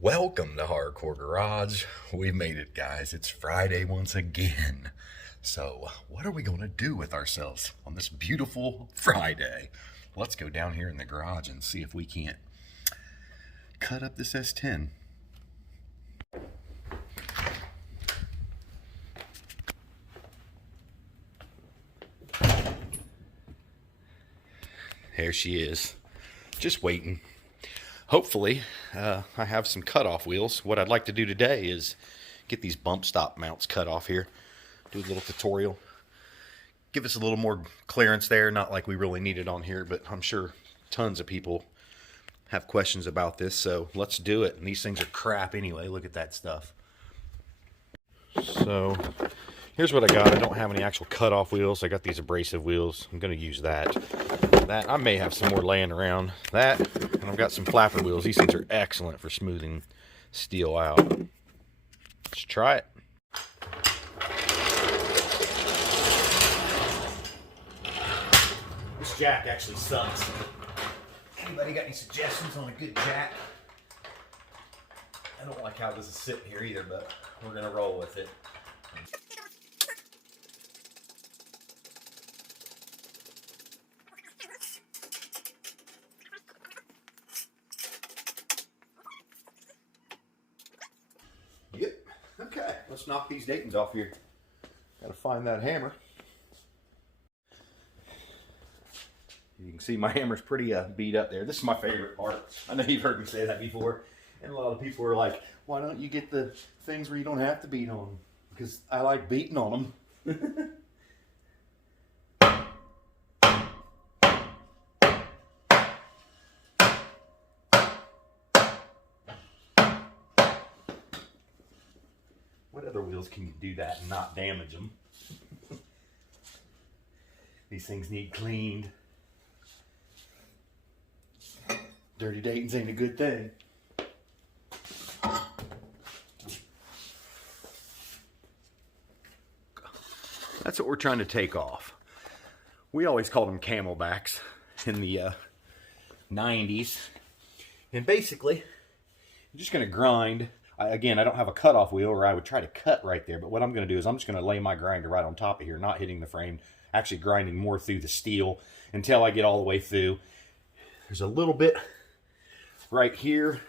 Welcome to Hardcore Garage. We made it, guys. It's Friday once again. So, what are we going to do with ourselves on this beautiful Friday? Let's go down here in the garage and see if we can't cut up this S10. There she is, just waiting. Hopefully, I have some cutoff wheels. What I'd like to do today is get these bump stop mounts cut off here. Do a little tutorial. Give us a little more clearance there. Not like we really need it on here, but I'm sure tons of people have questions about this. So let's do it. And these things are crap anyway. Look at that stuff. So here's what I got. I don't have any actual cutoff wheels. I got these abrasive wheels. I'm going to use that. I may have some more laying around. That, and I've got some flapper wheels. These things are excellent for smoothing steel out. Let's try it. This jack actually sucks. Anybody got any suggestions on a good jack? I don't like how this is sitting here either, but we're going to roll with it. Yep. Okay. Let's knock these Daytons off here. Gotta find that hammer. You can see my hammer's pretty beat up there. This is my favorite part. I know you've heard me say that before. And a lot of people are like, why don't you get the things where you don't have to beat on them? Because I like beating on them. What other wheels can you do that and not damage them? These things need cleaned. Dirty Daytons ain't a good thing. That's what we're trying to take off. We always called them camelbacks in the 90s. And basically, I'm just going to grind. Again, I don't have a cutoff wheel, or I would try to cut right there. But what I'm going to do is I'm just going to lay my grinder right on top of here, not hitting the frame, actually grinding more through the steel until I get all the way through. There's a little bit right here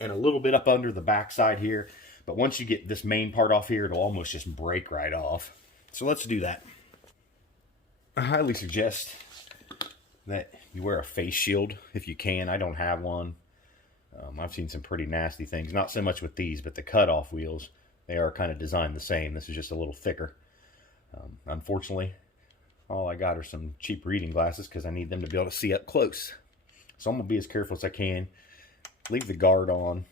and a little bit up under the backside here. But once you get this main part off here, it'll almost just break right off. So let's do that. I highly suggest that you wear a face shield if you can. I don't have one. I've seen some pretty nasty things. Not so much with these, but the cutoff wheels, they are kind of designed the same. This is just a little thicker. Unfortunately, all I got are some cheap reading glasses because I need them to be able to see up close. So I'm going to be as careful as I can. Leave the guard on,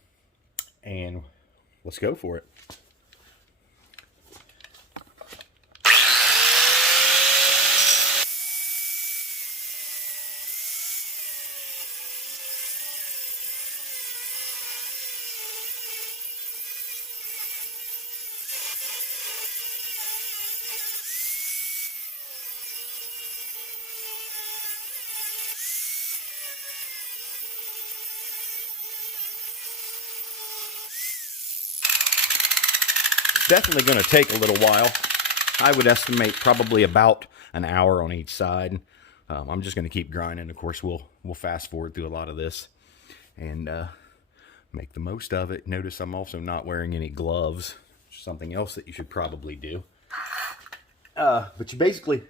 and let's go for it. Definitely going to take a little while. I would estimate probably about an hour on each side. I'm just going to keep grinding. Of course, we'll fast forward through a lot of this and make the most of it. Notice I'm also not wearing any gloves. Something else that you should probably do. But you basically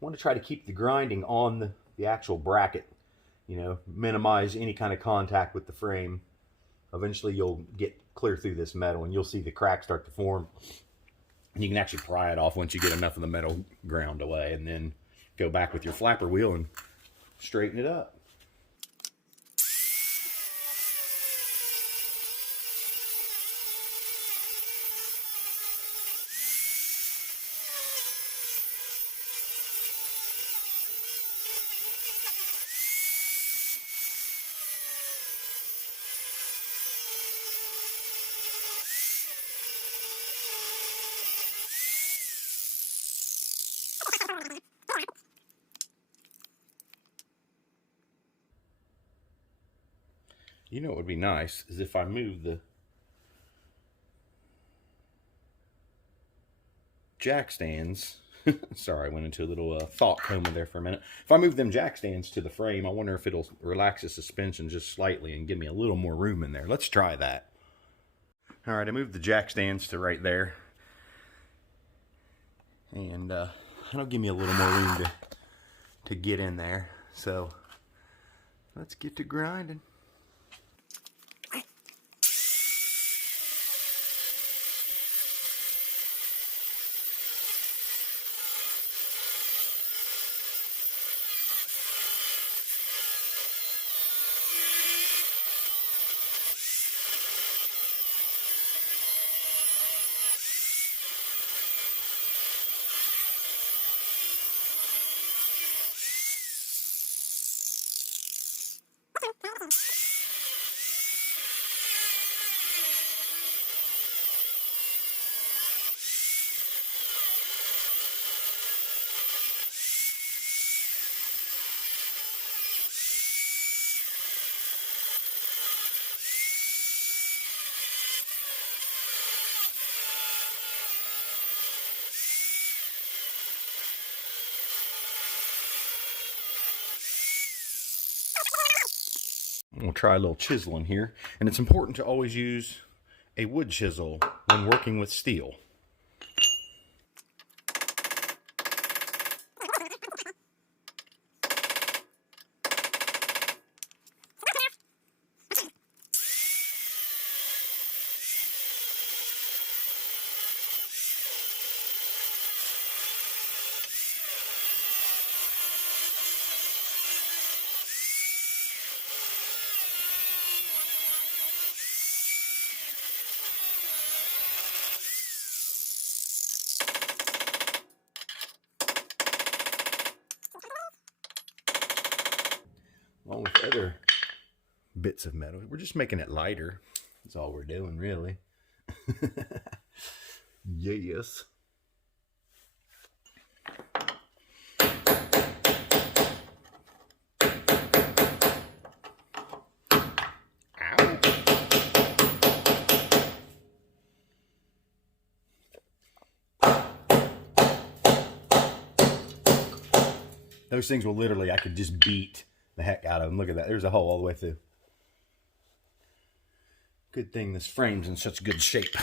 want to try to keep the grinding on the actual bracket. You know, minimize any kind of contact with the frame. Eventually you'll get clear through this metal and you'll see the cracks start to form. And you can actually pry it off once you get enough of the metal ground away, and then go back with your flapper wheel and straighten it up. You know what would be nice is if I move the jack stands. Sorry, I went into a little thought coma there for a minute. If I move them jack stands to the frame, I wonder if it'll relax the suspension just slightly and give me a little more room in there. Let's try that. All right, I moved the jack stands to right there. And that'll give me a little more room to get in there. So let's get to grinding. We'll try a little chiseling here. And it's important to always use a wood chisel when working with steel. Along with other bits of metal. We're just making it lighter. That's all we're doing, really. Yes. Ow. Those things will literally, I could just beat the heck out of them. Look at that. There's a hole all the way through. Good thing this frame's in such good shape.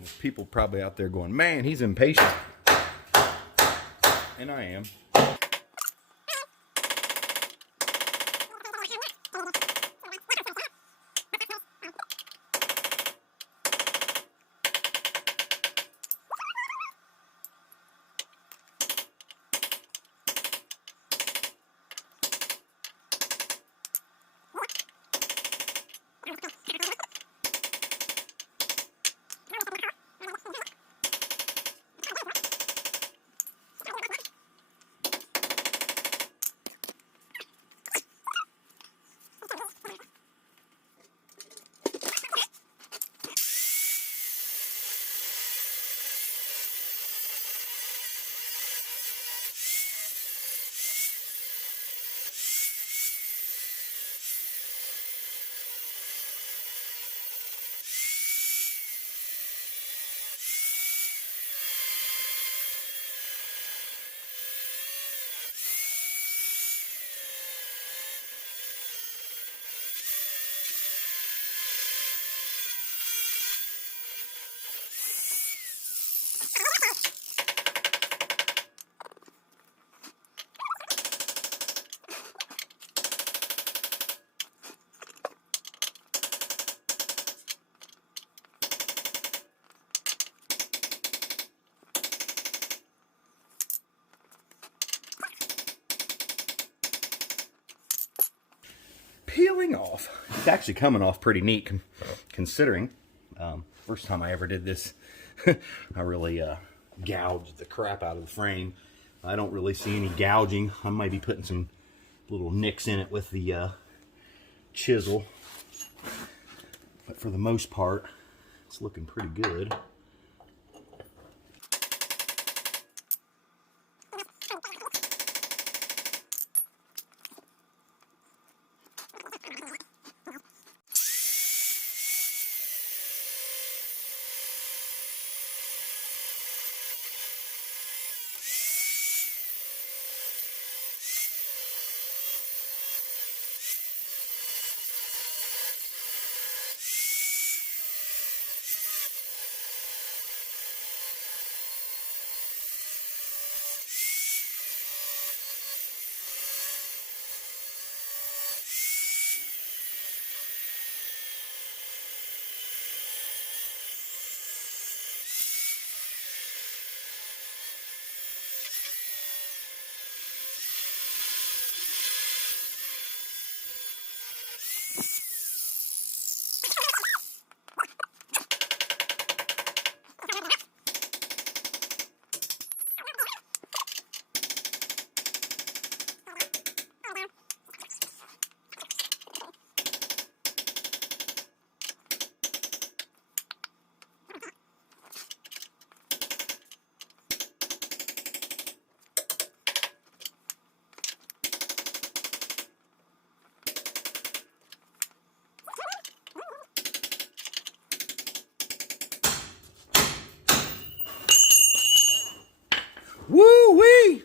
There's people probably out there going, man, he's impatient. And I am. coming off. It's actually coming off pretty neat considering. First time I ever did this, I really gouged the crap out of the frame. I don't really see any gouging. I might be putting some little nicks in it with the chisel. But for the most part, it's looking pretty good. Woo-wee!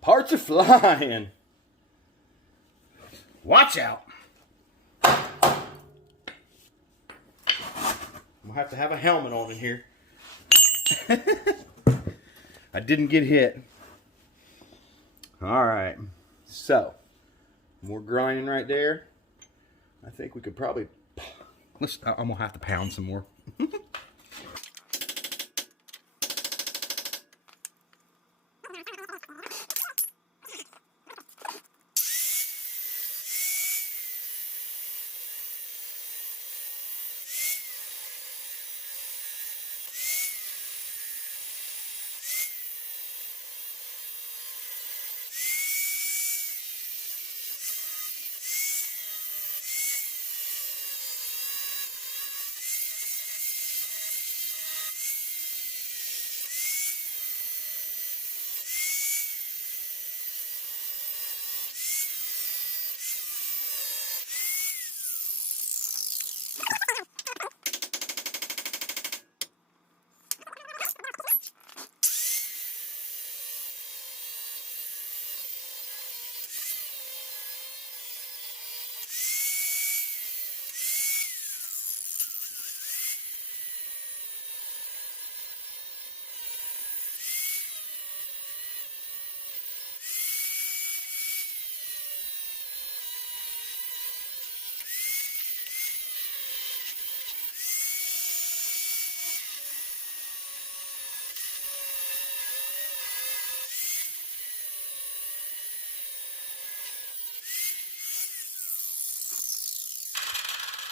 Parts are flying. Watch out. I'm gonna have to have a helmet on in here. I didn't get hit. All right, so more grinding right there. I think we could probably, I'm gonna have to pound some more.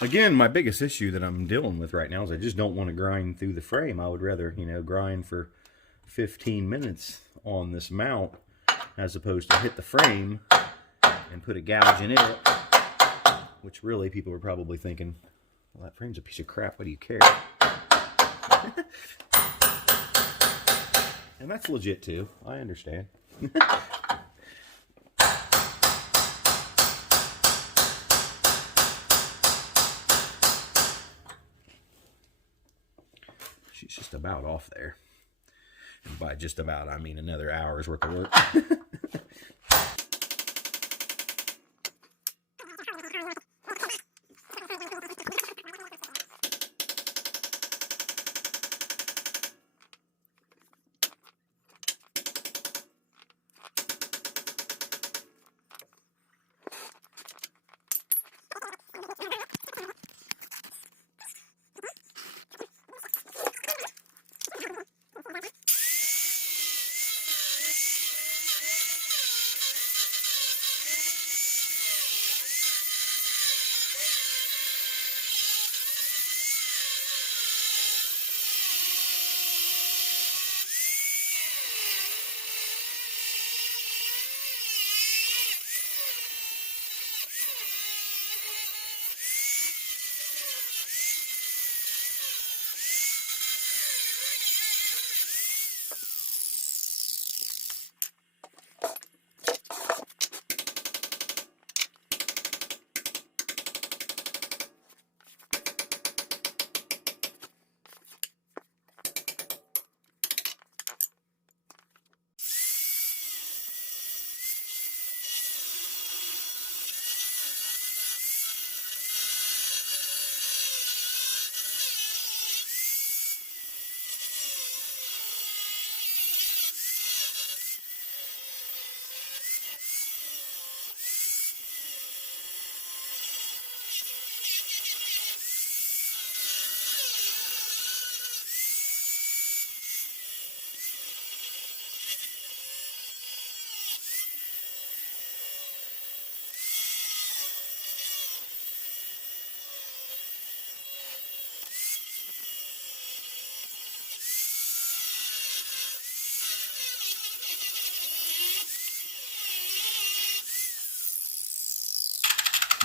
Again, my biggest issue that I'm dealing with right now is I just don't want to grind through the frame. I would rather, you know, grind for 15 minutes on this mount as opposed to hit the frame and put a gouge in it, which really people are probably thinking, well, that frame's a piece of crap, what do you care? And that's legit too, I understand. She's just about off there. And by just about, I mean another hour's worth of work.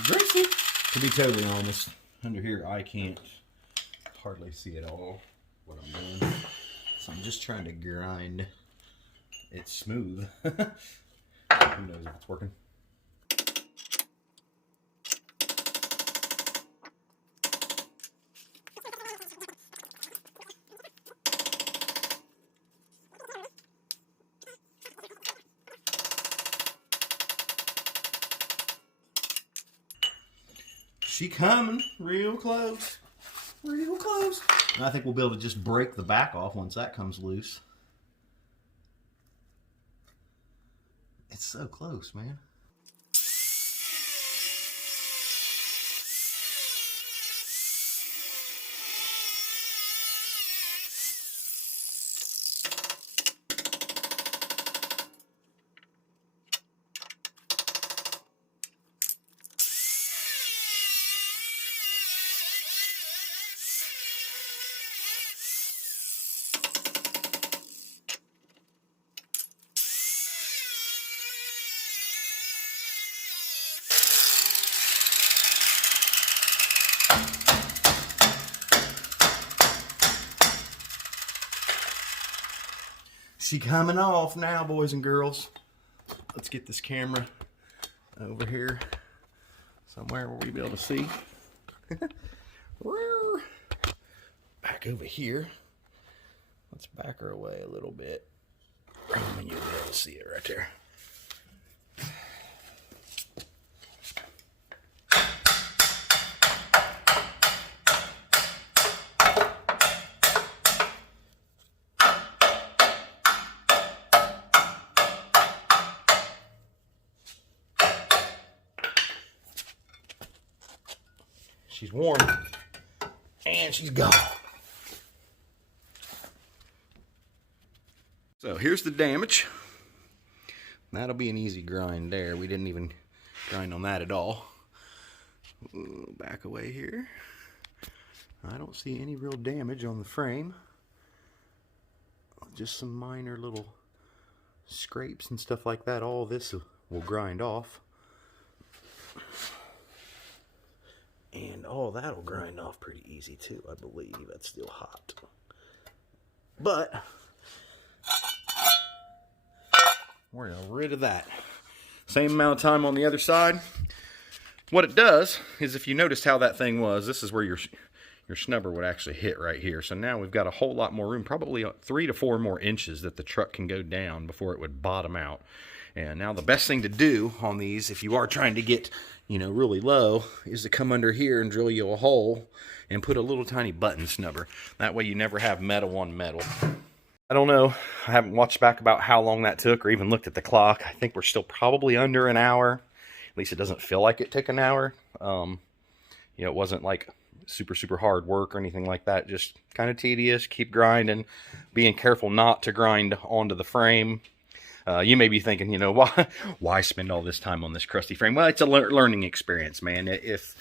greasy. To be totally honest, under here I can't hardly see at all what I'm doing. So I'm just trying to grind it smooth. Who knows if it's working. She coming real close. Real close. And I think we'll be able to just break the back off once that comes loose. It's so close, man. She coming off now, boys and girls. Let's get this camera over here somewhere where we'll be able to see. Back over here. Let's back her away a little bit. And you'll be able to see it right there. She's warm, and she's gone. So here's the damage. That'll be an easy grind there. We didn't even grind on that at all. Ooh, back away here. I don't see any real damage on the frame. Just some minor little scrapes and stuff like that. All this will grind off. And all that'll grind off pretty easy too, I believe. That's still hot. But we're gonna get rid of that. Same amount of time on the other side. What it does is, if you noticed how that thing was, this is where your snubber would actually hit right here. So now we've got a whole lot more room, probably 3 to 4 more inches that the truck can go down before it would bottom out. And now the best thing to do on these, if you are trying to get, you know, really low, is to come under here and drill you a hole and put a little tiny button snubber. That way you never have metal on metal. I don't know. I haven't watched back about how long that took or even looked at the clock. I think we're still probably under an hour. At least it doesn't feel like it took an hour. You know, it wasn't like super hard work or anything like that. Just kind of tedious. Keep grinding. Being careful not to grind onto the frame. You may be thinking, you know, why spend all this time on this crusty frame? Well, it's a learning experience, man. If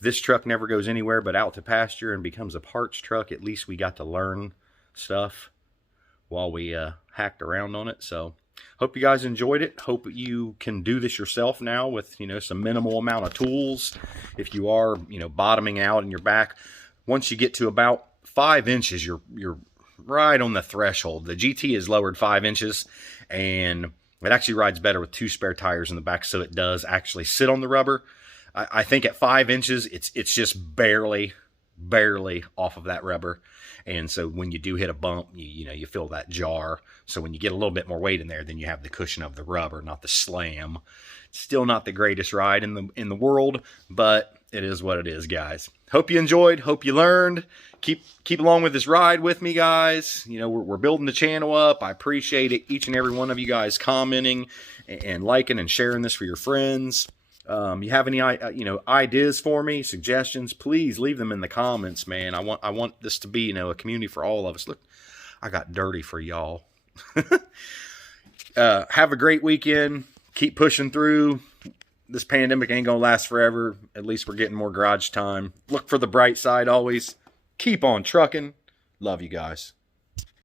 this truck never goes anywhere but out to pasture and becomes a parts truck, at least we got to learn stuff while we hacked around on it. So hope you guys enjoyed it. Hope you can do this yourself now with, you know, some minimal amount of tools. If you are, you know, bottoming out in your back, once you get to about 5 inches, you're right on the threshold. The GT is lowered 5 inches, and it actually rides better with 2 spare tires in the back, so it does actually sit on the rubber. I think at 5 inches, it's just barely off of that rubber. And so when you do hit a bump, you know, you feel that jar. So when you get a little bit more weight in there, then you have the cushion of the rubber, not the slam. Still not the greatest ride in the world, but it is what it is, guys. Hope you enjoyed. Hope you learned. Keep along with this ride with me, guys. You know, we're building the channel up. I appreciate it. Each and every one of you guys commenting and liking and sharing this for your friends. You have any you know, ideas for me, suggestions, please leave them in the comments, man. I want this to be, you know, a community for all of us. Look, I got dirty for y'all. Have a great weekend. Keep pushing through. This pandemic ain't gonna last forever. At least we're getting more garage time. Look for the bright side always. Keep on trucking. Love you guys.